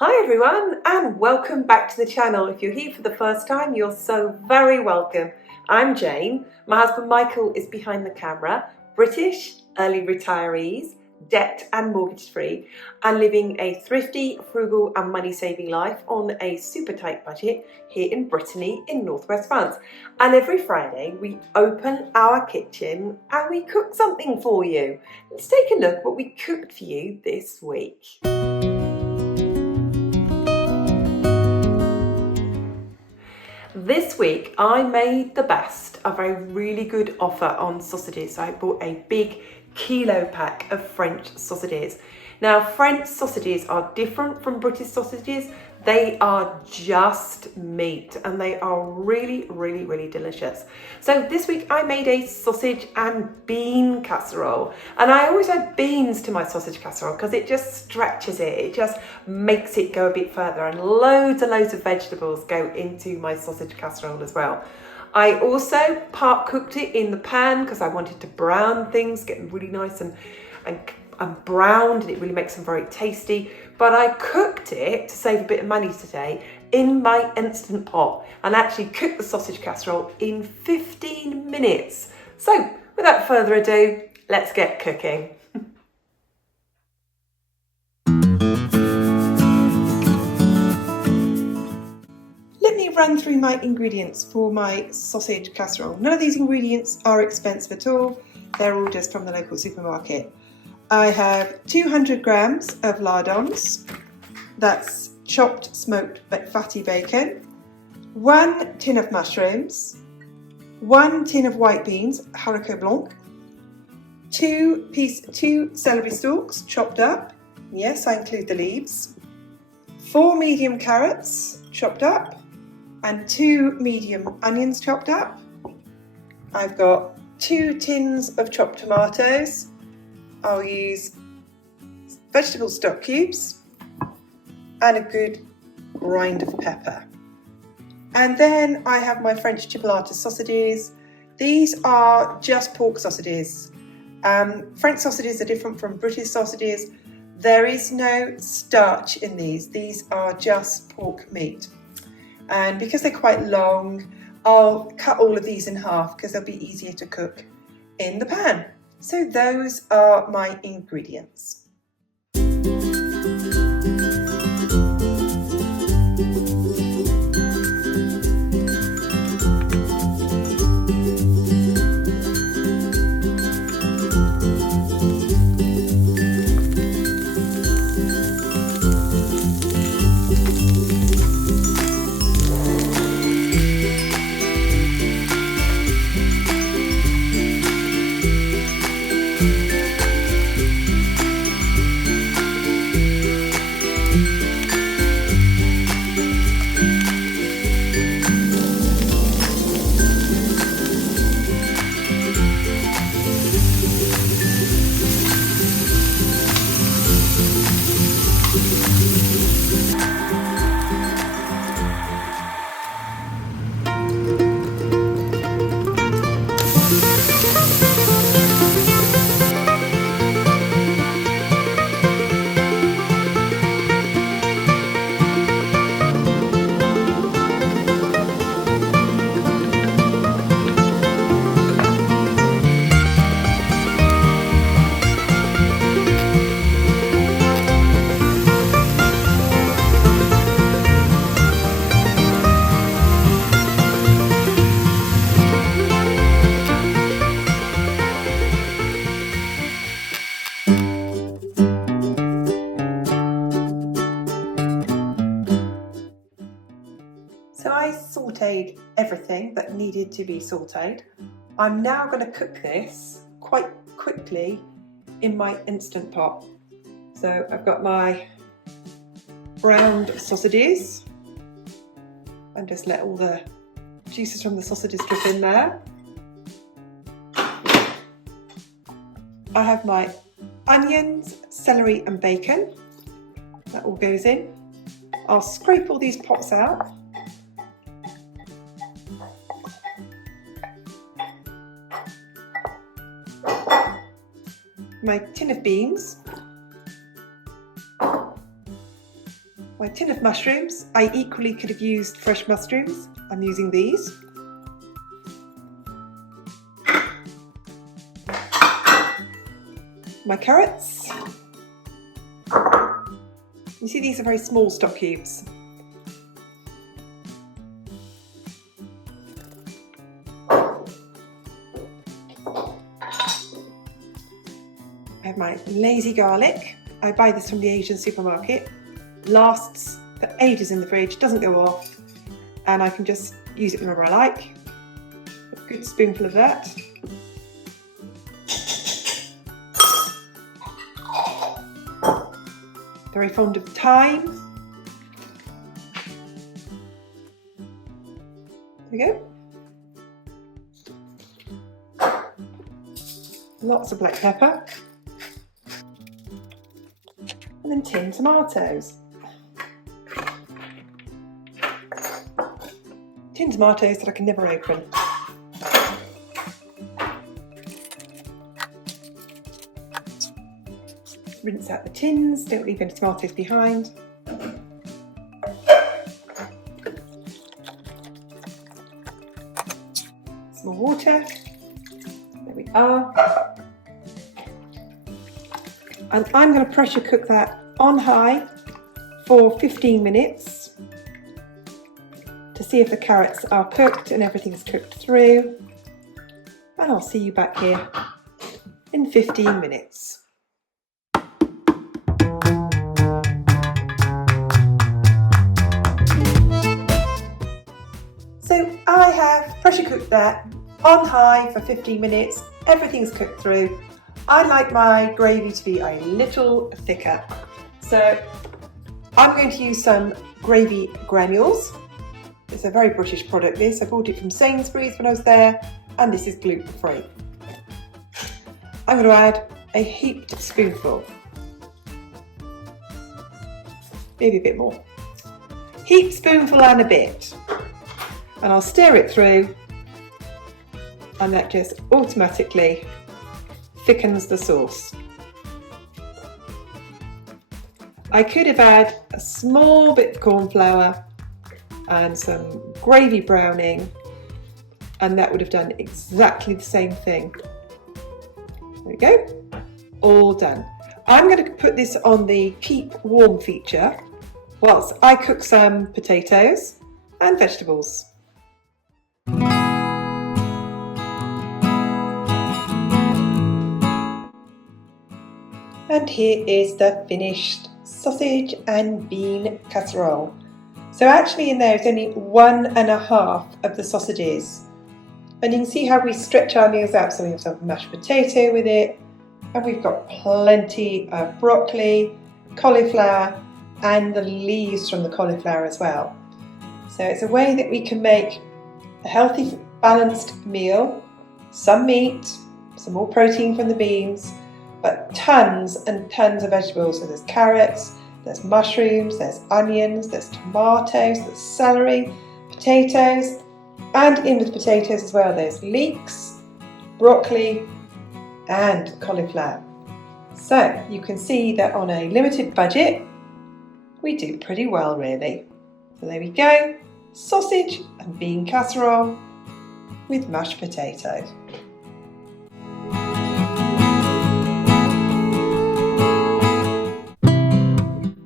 Hi everyone and welcome back to the channel. If you're here for the first time, you're so very welcome. I'm Jane. My husband Michael is behind the camera. British, early retirees, debt and mortgage free, and living a thrifty, frugal and money saving life on a super tight budget here in Brittany in northwest France. And every Friday we open our kitchen and we cook something for you. Let's take a look what we cooked for you this week. This week I made the best of a really good offer on sausages. I bought a big kilo pack of French sausages. Now French sausages are different from British sausages. They are just meat and they are really delicious. So this week I made a sausage and bean casserole, and I always add beans to my sausage casserole because it just stretches it, it just makes it go a bit further, and loads and loads of vegetables go into my sausage casserole as well. I also part cooked it in the pan because I wanted to brown things, get them really nice and browned, and it really makes them very tasty. But I cooked it to save a bit of money today in my Instant Pot and actually cooked the sausage casserole in 15 minutes. So without further ado, let's get cooking. Let me run through my ingredients for my sausage casserole. None of these ingredients are expensive at all. They're all just from the local supermarket. I have 200 grams of lardons, that's chopped smoked but fatty bacon, 1 tin of mushrooms, 1 tin of white beans, haricot blanc, 2 celery stalks chopped up, yes I include the leaves, 4 medium carrots chopped up, and 2 medium onions chopped up. I've got 2 tins of chopped tomatoes. I'll use vegetable stock cubes and a good rind of pepper. And then I have my French chipolata sausages. These are just pork sausages. French sausages are different from British sausages. There is no starch in these. These are just pork meat. And because they're quite long, I'll cut all of these in half because they'll be easier to cook in the pan. So those are my ingredients. So I sautéed everything that needed to be sautéed. I'm now going to cook this quite quickly in my Instant Pot. So I've got my browned sausages and just let all the juices from the sausages drip in there. I have my onions, celery and bacon. That all goes in. I'll scrape all these pots out. My tin of beans, my tin of mushrooms. I equally could have used fresh mushrooms. I'm using these. My carrots. You see these are very small stock cubes. I have my lazy garlic. I buy this from the Asian supermarket. Lasts for ages in the fridge, doesn't go off, and I can just use it whenever I like. A good spoonful of that. Very fond of thyme. There we go. Lots of black pepper. And then tinned tomatoes. Tinned tomatoes that I can never open. Rinse out the tins, don't leave any tomatoes behind. Some more water. There we are. And I'm going to pressure cook that on high for 15 minutes to see if the carrots are cooked and everything's cooked through. And I'll see you back here in 15 minutes. So I have pressure cooked that on high for 15 minutes. Everything's cooked through. I like my gravy to be a little thicker. So I'm going to use some gravy granules. It's a very British product this. I bought it from Sainsbury's when I was there, and this is gluten-free. I'm going to add a heaped spoonful. Maybe a bit more. Heaped spoonful and a bit. And I'll stir it through, and that just automatically thickens the sauce. I could have had a small bit of corn flour and some gravy browning, and that would have done exactly the same thing. There we go, all done. I'm going to put this on the keep warm feature whilst I cook some potatoes and vegetables. And here is the finished sausage and bean casserole. So actually in there is only 1.5 of the sausages. And you can see how we stretch our meals out. So we have some mashed potato with it, and we've got plenty of broccoli, cauliflower, and the leaves from the cauliflower as well. So it's a way that we can make a healthy, balanced meal, some meat, some more protein from the beans, but tons and tons of vegetables. So there's carrots, there's mushrooms, there's onions, there's tomatoes, there's celery, potatoes, and in with potatoes as well, there's leeks, broccoli, and cauliflower. So you can see that on a limited budget, we do pretty well really. So there we go, sausage and bean casserole with mashed potatoes.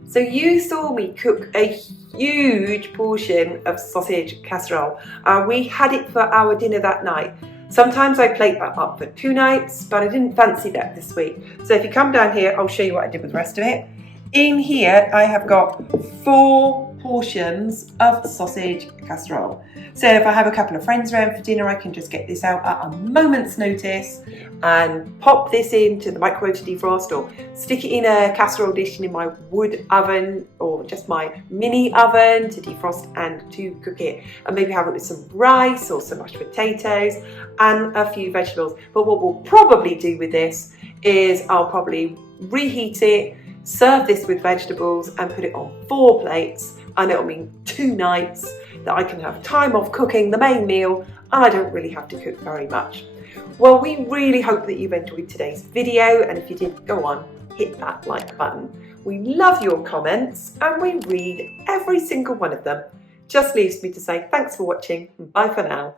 So you saw me cook a huge portion of sausage casserole. We had it for our dinner that night. Sometimes I plate that up for 2 nights, but I didn't fancy that this week. So if you come down here, I'll show you what I did with the rest of it. In here, I have got 4 portions of sausage casserole. So if I have a couple of friends around for dinner, I can just get this out at a moment's notice and pop this into the microwave to defrost, or stick it in a casserole dish in my wood oven or just my mini oven to defrost and to cook it, and maybe have it with some rice or some mashed potatoes and a few vegetables. But what we'll probably do with this is I'll probably reheat it, serve this with vegetables and put it on 4 plates, and it'll mean 2 nights that I can have time off cooking the main meal and I don't really have to cook very much. Well, we really hope that you've enjoyed today's video, and if you did, go on, hit that like button. We love your comments and we read every single one of them. Just leaves me to say thanks for watching and bye for now.